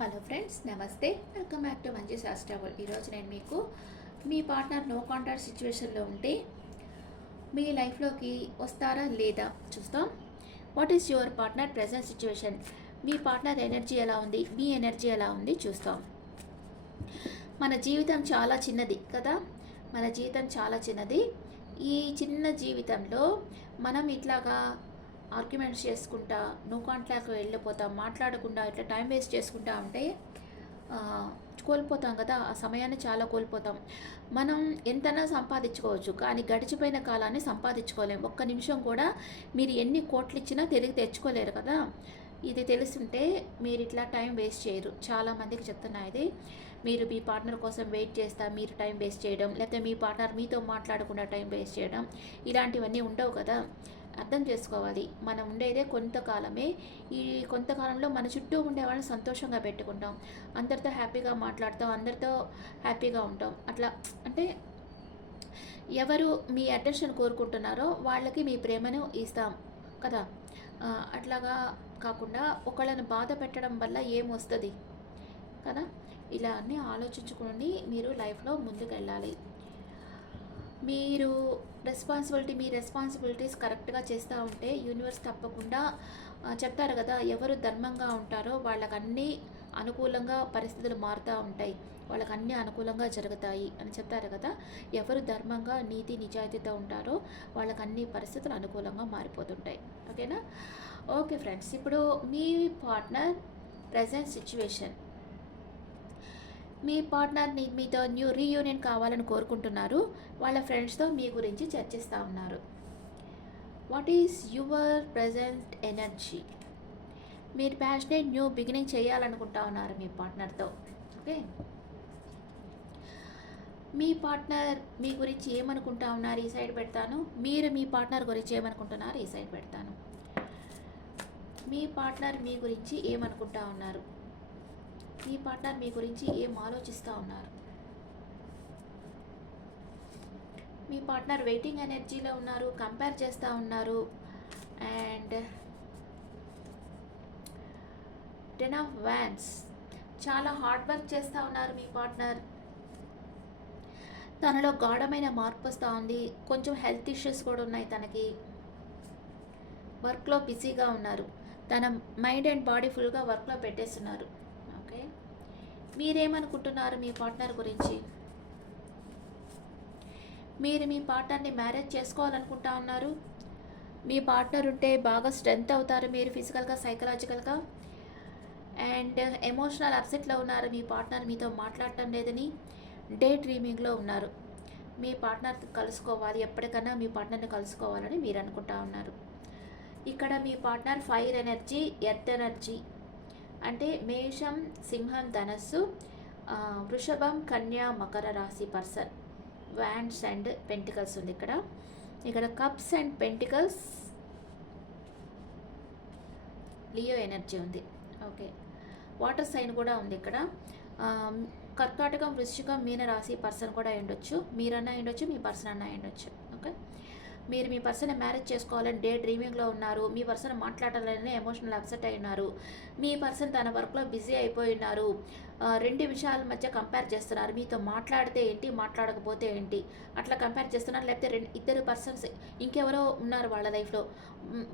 Hello friends నమస్తే. Welcome back to మంచి శాస్త్రాబుల్ ఈరోజు నేను మీకు మీ పార్ట్నర్ నో కాంటాక్ట్ సిచ్యువేషన్లో ఉంటే మీ లైఫ్లోకి వస్తారా లేదా చూస్తాం. What is your partner present situation me partner energy ఎలా ఉంది? మీ ఎనర్జీ ఎలా ఉంది చూస్తాం. మన జీవితం చాలా చిన్నది కదా? మన జీవితం చాలా చిన్నది. ఈ చిన్న జీవితంలో మనం ఇట్లాగా ఆర్గ్యుమెంట్స్ చేసుకుంటా నో కాంట్లాక్ వెళ్ళిపోతాం మాట్లాడకుండా ఇట్లా టైం వేస్ట్ చేసుకుంటా ఉంటే కోల్పోతాం కదా ఆ సమయాన్ని చాలా కోల్పోతాం. మనం ఎంతైనా సంపాదించుకోవచ్చు కానీ గడిచిపోయిన కాలాన్ని సంపాదించుకోలేం. ఒక్క నిమిషం కూడా మీరు ఎన్ని కోట్లు ఇచ్చినా తిరిగి తెచ్చుకోలేరు కదా. ఇది తెలుసుంటే మీరు ఇట్లా టైం వేస్ట్ చేయరు. చాలామందికి చెప్తున్నా ఇది. మీరు మీ పార్ట్నర్ కోసం వెయిట్ చేస్తా మీరు టైం వేస్ట్ చేయడం లేకపోతే మీ పార్ట్నర్ మీతో మాట్లాడకుండా టైం వేస్ట్ చేయడం ఇలాంటివన్నీ ఉండవు కదా. అర్థం చేసుకోవాలి. మనం ఉండేదే కొంతకాలమే. ఈ కొంతకాలంలో మన చుట్టూ ఉండే వాళ్ళని సంతోషంగా పెట్టుకుంటాం. అందరితో హ్యాపీగా మాట్లాడతాం అందరితో హ్యాపీగా ఉంటాం. అట్లా అంటే ఎవరు మీ అటెన్షన్ కోరుకుంటున్నారో వాళ్ళకి మీ ప్రేమను ఇస్తాం కదా. అట్లాగా కాకుండా ఒకళ్ళని బాధ పెట్టడం వల్ల ఏమొస్తుంది కదా? ఇలా అన్నీ ఆలోచించుకొని మీరు లైఫ్లో ముందుకు వెళ్ళాలి మీరు రెస్పాన్సిబిలిటీ మీ రెస్పాన్సిబిలిటీస్ కరెక్ట్గా చేస్తూ ఉంటే యూనివర్స్ తప్పకుండా చెప్తారు కదా ఎవరు ధర్మంగా ఉంటారో వాళ్ళకి అన్నీ అనుకూలంగా పరిస్థితులు మారుతూ ఉంటాయి. వాళ్ళకి అన్నీ అనుకూలంగా జరుగుతాయి అని చెప్తారు కదా. ఎవరు ధర్మంగా నీతి నిజాయితీతో ఉంటారో వాళ్ళకి అన్ని పరిస్థితులు అనుకూలంగా మారిపోతుంటాయి. ఓకేనా? ఓకే ఫ్రెండ్స్ ఇప్పుడు మీ పార్ట్నర్ ప్రజెంట్ సిచ్యువేషన్ మీ పార్ట్నర్ని మీతో న్యూ రీయూనియన్ కావాలని కోరుకుంటున్నారు. వాళ్ళ ఫ్రెండ్స్తో మీ గురించి చర్చిస్తూ ఉన్నారు. What is your present energy మీరు ప్యాషనేట్ న్యూ బిగినింగ్ చేయాలనుకుంటా ఉన్నారు మీ పార్ట్నర్తో ఓకే మీ పార్ట్నర్ మీ గురించి ఏమనుకుంటా ఉన్నారు? ఈ సైడ్ పెడతాను. మీరు మీ పార్ట్నర్ గురించి ఏమనుకుంటున్నారు? ఈ సైడ్ పెడతాను. మీ పార్ట్నర్ మీ గురించి ఏమనుకుంటా ఉన్నారు? మీ పార్ట్నర్ మీ గురించి ఏం ఆలోచిస్తూ ఉన్నారు? మీ పార్ట్నర్ వెయిటింగ్ ఎనర్జీలో ఉన్నారు కంపేర్ చేస్తూ ఉన్నారు అండ్ టెన్ ఆఫ్ వ్యాన్స్ చాలా హార్డ్ వర్క్ చేస్తూ ఉన్నారు మీ పార్ట్నర్. తనలో గాఢమైన మార్పు వస్తూ ఉంది. కొంచెం హెల్త్ ఇష్యూస్ కూడా ఉన్నాయి తనకి. వర్క్లో బిజీగా ఉన్నారు. తన మైండ్ అండ్ బాడీ ఫుల్గా వర్క్లో పెట్టేస్తున్నారు. మీరేమనుకుంటున్నారు మీ పార్ట్నర్ గురించి? మీరు మీ పార్ట్నర్ని మ్యారేజ్ చేసుకోవాలనుకుంటా ఉన్నారు. మీ పార్ట్నర్ ఉంటే బాగా స్ట్రెంగ్త్ అవుతారు మీరు ఫిజికల్గా సైకలాజికల్గా. అండ్ ఎమోషనల్ అప్సెట్లో ఉన్నారు. మీ పార్ట్నర్ మీతో మాట్లాడటం లేదని డే డ్రీమింగ్లో ఉన్నారు. మీ పార్ట్నర్ కలుసుకోవాలి. ఎప్పటికన్నా మీ పార్ట్నర్ని కలుసుకోవాలని మీరు అనుకుంటా ఉన్నారు. ఇక్కడ మీ partner fire energy earth energy. అంటే మేషం సింహం ధనస్సు వృషభం కన్యా మకర రాశి పర్సన్. వ్యాండ్స్ అండ్ పెంటికల్స్ ఉంది ఇక్కడ. ఇక్కడ cups and pentacles Leo energy ఉంది. ఓకే వాటర్ సైన్ కూడా ఉంది ఇక్కడ. కర్కాటకం వృశ్చికం మీన రాశి పర్సన్ కూడా అయి ఉండొచ్చు. మీరన్నా అయి ఉండొచ్చు మీ పర్సన్ అన్నా అయి ఉండొచ్చు. ఓకే మీరు మీ పర్సన్ మ్యారేజ్ చేసుకోవాలని డే డ్రీమింగ్లో ఉన్నారు మీ పర్సన్ మాట్లాడాలని ఎమోషనల్ అప్సెట్ అయి ఉన్నారు మీ పర్సన్ తన వర్క్లో బిజీ అయిపోయి ఉన్నారు రెండు విషయాల మధ్య కంపేర్ చేస్తున్నారు మీతో మాట్లాడితే ఏంటి మాట్లాడకపోతే ఏంటి అట్లా కంపేర్ చేస్తున్నారు లేకపోతే రెండు ఇద్దరు పర్సన్స్ ఇంకెవరో ఉన్నారు వాళ్ళ లైఫ్లో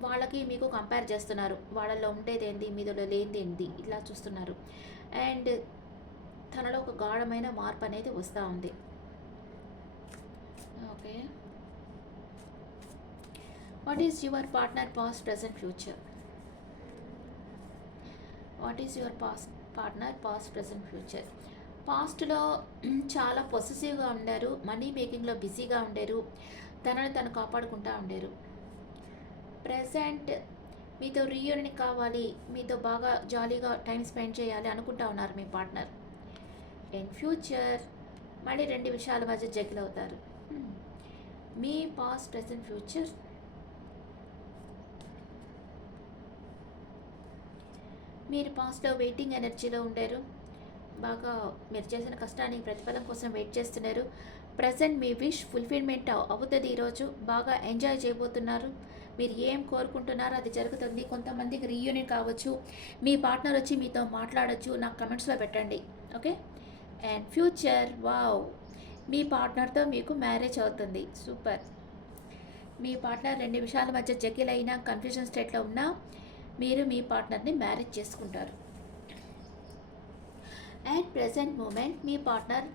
వాళ్ళకి మీకు కంపేర్ చేస్తున్నారు వాళ్ళలో ఉండేది ఏంటి మీలో లేనిది ఏంటి ఇట్లా చూస్తున్నారు. అండ్ తనలో ఒక గాఢమైన మార్పు అనేది వస్తూ ఉంది. Okay. What is your partner past present future what is your past partner past present future పాస్ట్లో చాలా పొసెసివ్గా ఉండారు మనీ మేకింగ్లో బిజీగా ఉండారు తనని తను కాపాడుకుంటూ ఉండేరు. ప్రజెంట్ మీతో రీయూనియన్ కావాలి మీతో బాగా జాలీగా టైం స్పెండ్ చేయాలి అనుకుంటా ఉన్నారు మీ పార్ట్నర్ ఇన్ ఫ్యూచర్ మళ్ళీ రెండు విషయాల మధ్య జగిల్ అవుతారు. Hmm. మీ పాస్ట్ ప్రజెంట్ ఫ్యూచర్ మీరు పాస్ట్లో వెయిటింగ్ ఎనర్జీలో ఉండారు. బాగా మీరు చేసిన కష్టానికి ప్రతిఫలం కోసం వెయిట్ చేస్తున్నారు. ప్రజెంట్ మీ విష్ ఫుల్ఫిల్మెంట్ అవుతుంది ఈరోజు. బాగా ఎంజాయ్ చేయబోతున్నారు. మీరు ఏం కోరుకుంటున్నారో అది జరుగుతుంది. కొంతమందికి రీయూనియన్ కావచ్చు. మీ పార్ట్నర్ వచ్చి మీతో మాట్లాడొచ్చు. నాకు కమెంట్స్లో పెట్టండి. ఓకే? And future wow! మీ పార్ట్నర్తో మీకు మ్యారేజ్ అవుతుంది. సూపర్! మీ పార్ట్నర్ రెండు విషయాల మధ్య జకిల్ అయినా కన్ఫ్యూజన్ స్టేట్లో ఉన్నా మీరు మీ పార్ట్నర్ని మ్యారేజ్ చేసుకుంటారు. అట్ ప్రజెంట్ మూమెంట్ మీ పార్ట్నర్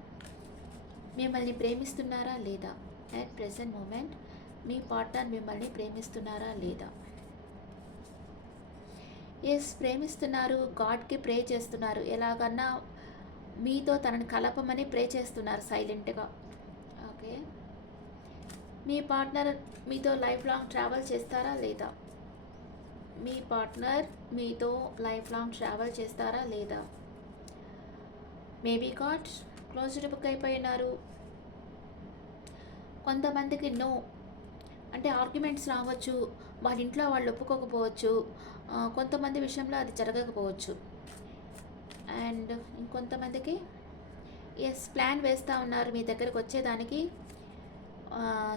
మిమ్మల్ని ప్రేమిస్తున్నారా లేదా? అట్ ప్రజెంట్ మూమెంట్ మీ పార్ట్నర్ మిమ్మల్ని ప్రేమిస్తున్నారా లేదా? ఎస్ ప్రేమిస్తున్నారు. గాడ్కి ప్రే చేస్తున్నారు. ఎలాగన్నా మీతో తనని కలపమని ప్రే చేస్తున్నారు సైలెంట్గా ఓకే మీ పార్ట్నర్ మీతో లైఫ్ లాంగ్ ట్రావెల్ చేస్తారా లేదా? మీ పార్ట్నర్ మీతో లైఫ్ లాంగ్ ట్రావెల్ చేస్తారా లేదా? మేబీ గాడ్ క్లోజ్డ్ బుక్ అయిపోయినారు. కొంతమందికి నో. అంటే ఆర్గ్యుమెంట్స్ రావచ్చు వాళ్ళ ఇంట్లో వాళ్ళు ఒప్పుకోకపోవచ్చు కొంతమంది విషయంలో అది జరగకపోవచ్చు. అండ్ ఇంకొంతమందికి ఎస్ ప్లాన్ వేస్తూ ఉన్నారు మీ దగ్గరకు వచ్చేదానికి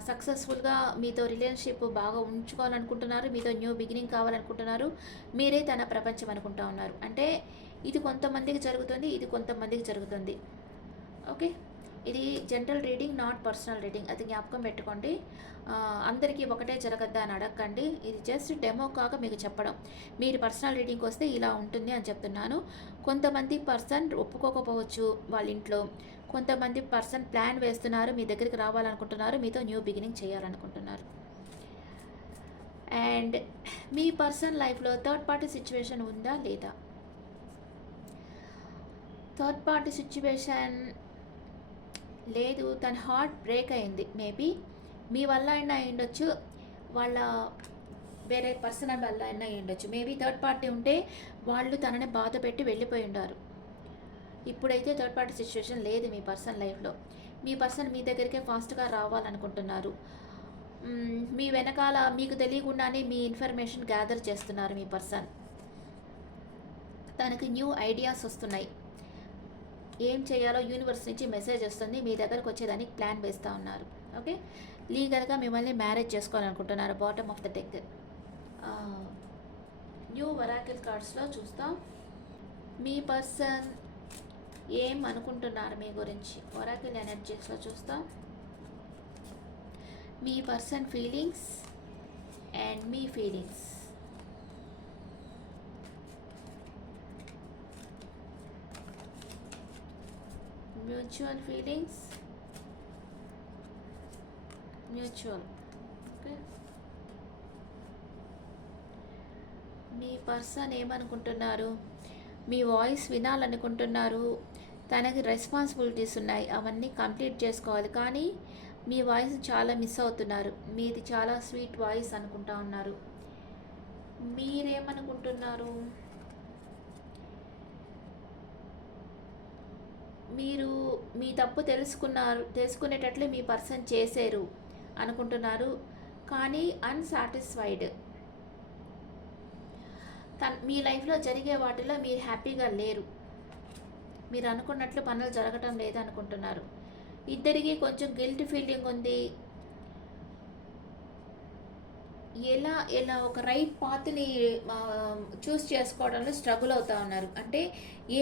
సక్సెస్ఫుల్గా మీతో రిలేషన్షిప్ బాగా ఉంచుకోవాలనుకుంటున్నారు మీతో న్యూ బిగినింగ్ కావాలనుకుంటున్నారు మీరే తన ప్రపంచం అనుకుంటా ఉన్నారు. అంటే ఇది కొంతమందికి జరుగుతుంది ఇది కొంతమందికి జరుగుతుంది. ఓకే ఇది general reading not personal reading అది జ్ఞాపకం పెట్టుకోండి. అందరికీ ఒకటే జరగద్దా అని అడగండి ఇది జస్ట్ డెమో కాక మీకు చెప్పడం. మీరు పర్సనల్ రీడింగ్కి వస్తే ఇలా ఉంటుంది అని చెప్తున్నాను. కొంతమంది పర్సన్ ఒప్పుకోకపోవచ్చు వాళ్ళ ఇంట్లో. కొంతమంది పర్సన్ ప్లాన్ వేస్తున్నారు మీ దగ్గరికి రావాలనుకుంటున్నారు మీతో న్యూ బిగినింగ్ చేయాలనుకుంటున్నారు. అండ్ మీ పర్సన్ లైఫ్లో థర్డ్ పార్టీ సిచ్యువేషన్ ఉందా లేదా? థర్డ్ పార్టీ సిచ్యువేషన్ లేదు తన హార్ట్ బ్రేక్ అయింది. మేబీ మీ వల్ల అయినా అయ్యుండొచ్చు వాళ్ళ వేరే పర్సన్ వల్ల అయినా అయ్యుండొచ్చు. మేబీ థర్డ్ పార్టీ ఉంటే వాళ్ళు తనని బాధ పెట్టి వెళ్ళిపోయి ఉండారు ఇప్పుడైతే థర్డ్ పార్టీ సిచ్యువేషన్ లేదు మీ పర్సన్ లైఫ్లో మీ పర్సన్ మీ దగ్గరికే ఫాస్ట్గా రావాలనుకుంటున్నారు. మీ వెనకాల మీకు తెలియకుండానే మీ ఇన్ఫర్మేషన్ గ్యాదర్ చేస్తున్నారు మీ పర్సన్ తనకి న్యూ ఐడియాస్ వస్తున్నాయి. ఏం చేయాలో యూనివర్స్ నుంచి మెసేజ్ వస్తుంది మీ దగ్గరకు వచ్చేదానికి ప్లాన్ వేస్తూ ఉన్నారు. ఓకే లీగల్గా మిమ్మల్ని marriage చేసుకోవాలనుకుంటున్నారు bottom of the deck new oracle కార్డ్స్లో చూస్తాం. మీ పర్సన్ ఏం అనుకుంటున్నారు మీ గురించి? వరాకిల్ ఎనర్జీస్లో చూస్తాం. మీ person feelings and me feelings mutual feelings mutual okay me person ఏమనుకుంటున్నారు? మీ వాయిస్ వినాలనుకుంటున్నారు. తనకి రెస్పాన్సిబిలిటీస్ ఉన్నాయి. అవన్నీ కంప్లీట్ చేసుకోవాలి. కానీ మీ వాయిస్ చాలా మిస్ అవుతున్నారు. మీది చాలా స్వీట్ వాయిస్ అనుకుంటా ఉన్నారు. మీరేమనుకుంటున్నారు? మీరు మీ తప్పు తెలుసుకున్నారు తెలుసుకునేటట్లు మీ పర్సన్ చేశారు అనుకుంటున్నారు. కానీ అన్సాటిస్ఫైడ్ తన మీ లైఫ్లో జరిగే వాటిలో మీరు హ్యాపీగా లేరు. మీరు అనుకున్నట్లు పనులు జరగటం లేదు అనుకుంటున్నారు. ఇద్దరికి కొంచెం గిల్ట్ ఫీలింగ్ ఉంది. ఎలా ఎలా ఒక రైట్ పాత్ని చూస్ చేసుకోవడంలో స్ట్రగుల్ అవుతా ఉన్నారు. అంటే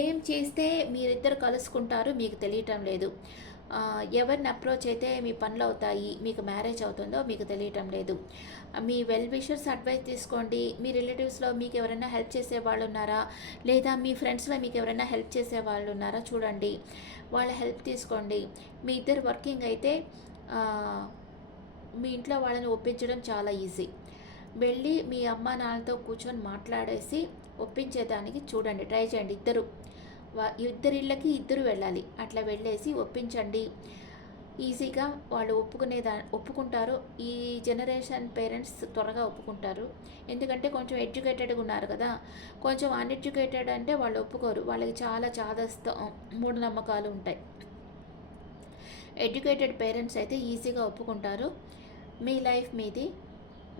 ఏం చేస్తే మీరిద్దరు కలుసుకుంటారు మీకు తెలియటం లేదు. ఎవరిని అప్రోచ్ అయితే మీ పనులు అవుతాయి మీకు మ్యారేజ్ అవుతుందో మీకు తెలియటం లేదు. మీ వెల్ విషర్స్ అడ్వైస్ తీసుకోండి. మీ రిలేటివ్స్లో మీకు ఎవరైనా హెల్ప్ చేసే వాళ్ళు ఉన్నారా? లేదా మీ ఫ్రెండ్స్లో మీకు ఎవరైనా హెల్ప్ చేసే వాళ్ళు ఉన్నారా? చూడండి. వాళ్ళ హెల్ప్ తీసుకోండి. మీ ఇద్దరు వర్కింగ్ అయితే మీ ఇంట్లో వాళ్ళని ఒప్పించడం చాలా ఈజీ వెళ్ళి మీ అమ్మ నాన్నతో కూర్చొని మాట్లాడేసి ఒప్పించేదానికి చూడండి ట్రై చేయండి ఇద్దరు. ఇద్దరిళ్ళకి ఇద్దరు వెళ్ళాలి. అట్లా వెళ్ళేసి ఒప్పించండి. ఈజీగా వాళ్ళు ఒప్పుకునే దా ఒప్పుకుంటారు. ఈ జనరేషన్ పేరెంట్స్ త్వరగా ఒప్పుకుంటారు. ఎందుకంటే కొంచెం ఎడ్యుకేటెడ్గా ఉన్నారు కదా. కొంచెం అన్ఎడ్యుకేటెడ్ అంటే వాళ్ళు ఒప్పుకోరు. వాళ్ళకి చాలా చాదస్త మూఢనమ్మకాలు ఉంటాయి. ఎడ్యుకేటెడ్ పేరెంట్స్ అయితే ఈజీగా ఒప్పుకుంటారు. మీ లైఫ్ మీది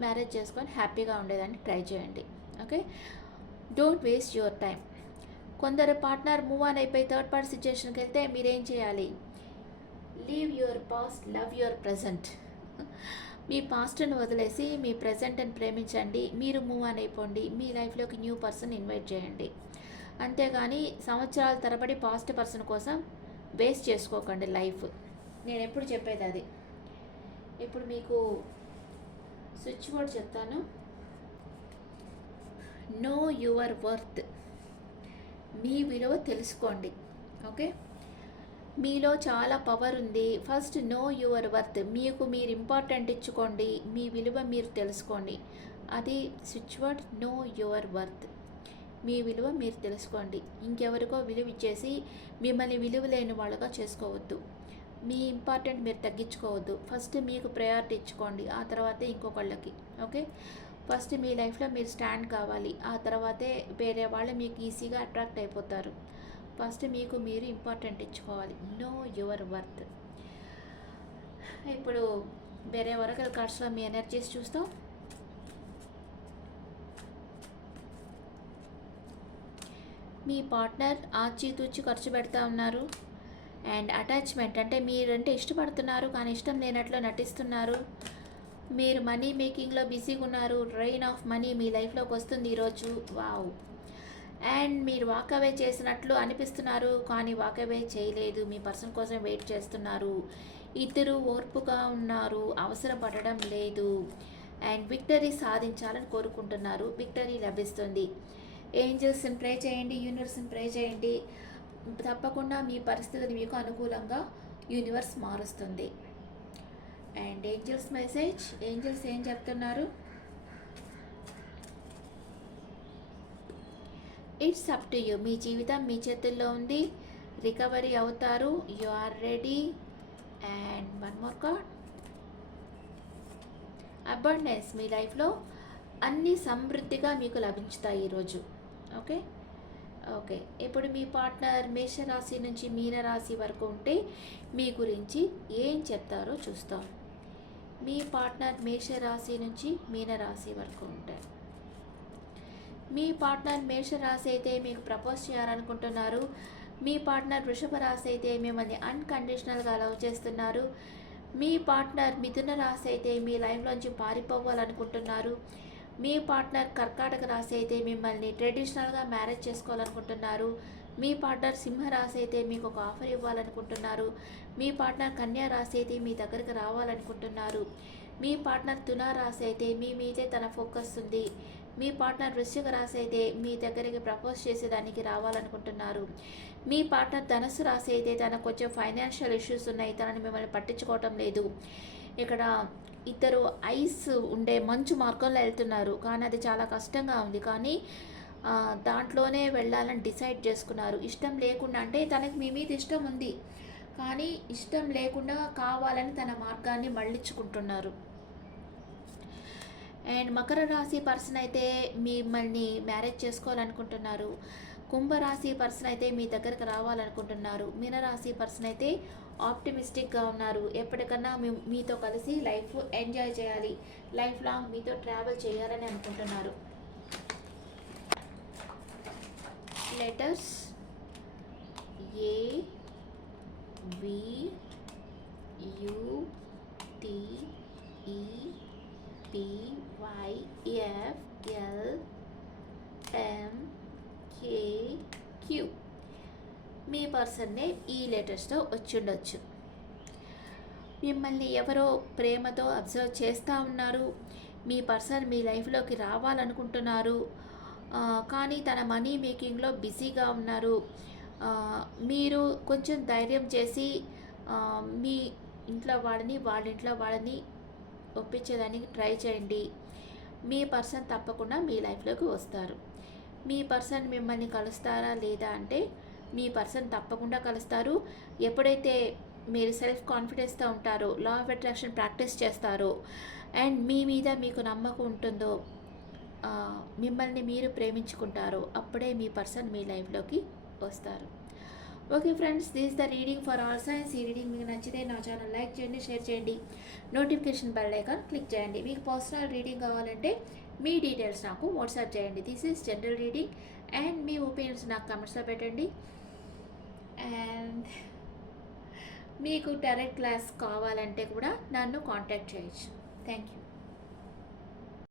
మ్యారేజ్ చేసుకొని హ్యాపీగా ఉండేదాన్ని ట్రై చేయండి. Okay don't waste your time కొందరు పార్ట్నర్ మూవ్ ఆన్ అయిపోయి థర్డ్ పార్టీ సిచ్యుయేషన్కి వెళ్తే మీరేం చేయాలి? Leave your past love your present మీ పాస్ట్ని వదిలేసి మీ ప్రజెంట్ని ప్రేమించండి. మీరు మూవ్ ఆన్ అయిపోండి. మీ లైఫ్లోకి న్యూ పర్సన్ ఇన్వైట్ చేయండి. అంతేగాని సంవత్సరాల తరబడి పాస్ట్ పర్సన్ కోసం వేస్ట్ చేసుకోకండి లైఫ్ నేను ఎప్పుడు చెప్పేది అది? ఇప్పుడు మీకు స్విచ్ బోర్డ్ చెప్తాను. నో యువర్ వర్త్ మీ విలువ తెలుసుకోండి. ఓకే? మీలో చాలా పవర్ ఉంది. ఫస్ట్ నో యువర్ వర్త్ మీకు మీరు ఇంపార్టెంట్ ఇచ్చుకోండి. మీ విలువ మీరు తెలుసుకోండి. అది switch word know your worth మీ విలువ మీరు తెలుసుకోండి. ఇంకెవరికో విలువ ఇచ్చేసి మిమ్మల్ని విలువ లేని వాళ్ళగా చేసుకోవద్దు. మీ ఇంపార్టెంట్ మీరు తగ్గించుకోవద్దు. ఫస్ట్ మీకు ప్రయారిటీ ఇచ్చుకోండి. ఆ తర్వాతే ఇంకొకళ్ళకి. ఓకే? ఫస్ట్ మీ లైఫ్లో మీరు స్టాండ్ కావాలి. ఆ తర్వాతే వేరే వాళ్ళు మీకు ఈజీగా అట్రాక్ట్ అయిపోతారు. ఫస్ట్ మీకు మీరు ఇంపార్టెంట్ ఇచ్చుకోవాలి. Know your worth. ఇప్పుడు వేరే వరకు కార్డ్స్లో మీ ఎనర్జీస్ చూస్తాం మీ పార్ట్నర్ ఆచితూచి ఖర్చు పెడతా ఉన్నారు. అండ్ అటాచ్మెంట్ అంటే మీరంటే ఇష్టపడుతున్నారు కానీ ఇష్టం లేనట్లు నటిస్తున్నారు. మీరు మనీ మేకింగ్లో బిజీగా ఉన్నారు రెయిన్ ఆఫ్ మనీ మీ లైఫ్లోకి వస్తుంది ఈరోజు. వావ్. అండ్ మీరు వాకవే చేసినట్లు అనిపిస్తున్నారు కానీ వాకవే చేయలేదు. మీ పర్సన్ కోసం వెయిట్ చేస్తున్నారు. ఇద్దరు ఓర్పుగా ఉన్నారు. అవసరపడడం లేదు. అండ్ విక్టరీ సాధించాలని కోరుకుంటున్నారు. విక్టరీ లభిస్తుంది. ఏంజల్స్ని ప్రే చేయండి యూనివర్స్ని ప్రే చేయండి. తప్పకుండా మీ పరిస్థితిని మీకు అనుకూలంగా యూనివర్స్ మారుస్తుంది. అండ్ ఏంజల్స్ మెసేజ్ ఏంజల్స్ ఏం చెప్తున్నారు? ఇట్స్ అప్ టు యూ మీ జీవితం మీ చేతుల్లో ఉంది. రికవరీ అవుతారు. You are ready and one more card abundance మీ లైఫ్లో అన్ని సమృద్ధిగా మీకు లభించుతాయి ఈరోజు ఓకే ఓకే. ఇప్పుడు మీ పార్ట్నర్ మేషరాశి నుంచి మీనరాశి వరకు ఉంటే మీ గురించి ఏం చెప్తారో చూస్తాం. మీ పార్ట్నర్ మేషరాశి నుంచి మీనరాశి వరకు ఉంటాయి మీ పార్ట్నర్ మేషరాశి అయితే మీకు ప్రపోజ్ చేయాలనుకుంటున్నారు. మీ పార్ట్నర్ వృషభ రాశి అయితే మిమ్మల్ని అన్కండిషనల్గా లవ్ చేస్తున్నారు. మీ పార్ట్నర్ మిథున రాశి అయితే మీ లైఫ్లోంచి పారిపోవాలనుకుంటున్నారు. మీ పార్ట్నర్ కర్కాటక రాశి అయితే మిమ్మల్ని ట్రెడిషనల్గా మ్యారేజ్ చేసుకోవాలనుకుంటున్నారు. మీ పార్ట్నర్ సింహరాశి అయితే మీకు ఒక ఆఫర్ ఇవ్వాలనుకుంటున్నారు. మీ పార్ట్నర్ కన్యా రాశి అయితే మీ దగ్గరికి రావాలనుకుంటున్నారు. మీ పార్ట్నర్ తునా రాశి అయితే మీ మీదే తన ఫోకస్ ఉంది. మీ పార్ట్నర్ వృశ్చిక రాశి అయితే మీ దగ్గరికి ప్రపోజ్ చేసేదానికి రావాలనుకుంటున్నారు. మీ పార్ట్నర్ ధనస్సు రాశి అయితే తనకు కొంచెం ఫైనాన్షియల్ ఇష్యూస్ ఉన్నాయి. తనని మిమ్మల్ని పట్టించుకోవటం లేదు. ఇక్కడ ఇద్దరు ఐస్ ఉండే మంచు మార్గంలో వెళ్తున్నారు. కానీ అది చాలా కష్టంగా ఉంది. కానీ దాంట్లోనే వెళ్ళాలని డిసైడ్ చేసుకున్నారు. ఇష్టం లేకుండా అంటే తనకి మీ మీద ఇష్టం ఉంది. కానీ ఇష్టం లేకుండా కావాలని తన మార్గాన్ని మళ్ళించుకుంటున్నారు. అండ్ మకర రాశి పర్సన్ అయితే మిమ్మల్ని మ్యారేజ్ చేసుకోవాలనుకుంటున్నారు. కుంభరాశి పర్సన్ అయితే మీ దగ్గరకు రావాలనుకుంటున్నారు. మీనరాశి పర్సన్ అయితే ఆప్టిమిస్టిక్గా ఉన్నారు. ఎప్పటికన్నా మీ మీతో కలిసి లైఫ్ ఎంజాయ్ చేయాలి. లైఫ్ లాంగ్ మీతో ట్రావెల్ చేయాలని అనుకుంటున్నారు. Letters A B U T E P Y F L M K Q మీ పర్సన్నే ఈ లెటర్స్తో వచ్చిండొచ్చు. మిమ్మల్ని ఎవరో ప్రేమతో అబ్జర్వ్ చేస్తూ ఉన్నారు. మీ పర్సన్ మీ లైఫ్లోకి రావాలనుకుంటున్నారు. కానీ తన మనీ మేకింగ్లో బిజీగా ఉన్నారు. మీరు కొంచెం ధైర్యం చేసి మీ ఇంట్లో వాళ్ళని వాళ్ళ ఇంట్లో వాళ్ళని ఒప్పించేదానికి ట్రై చేయండి. మీ పర్సన్ తప్పకుండా మీ లైఫ్లోకి వస్తారు. మీ పర్సన్ మిమ్మల్ని కలుస్తారా లేదా అంటే మీ పర్సన్ తప్పకుండా కలుస్తారు. ఎప్పుడైతే మీరు సెల్ఫ్ కాన్ఫిడెన్స్తో ఉంటారో లా ఆఫ్ అట్రాక్షన్ ప్రాక్టీస్ చేస్తారో అండ్ మీ మీద మీకు నమ్మకం ఉంటుందో మిమ్మల్ని మీరు ప్రేమించుకుంటారో అప్పుడే మీ పర్సన్ మీ లైఫ్లోకి వస్తారు. Okay friends this the reading for all signs ఈ రీడింగ్ మీకు నచ్చితే నా ఛానల్ లైక్ చేయండి షేర్ చేయండి. నోటిఫికేషన్ బెల్ ఐకాన్ క్లిక్ చేయండి. మీకు పర్సనల్ రీడింగ్ కావాలంటే మీ డీటెయిల్స్ నాకు వాట్సాప్ చేయండి. This is general reading and me opinions నాకు కమెంట్స్లో పెట్టండి. అండ్ మీకు డైరెక్ట్ క్లాస్ కావాలంటే కూడా నన్ను కాంటాక్ట్ చేయొచ్చు. Thank you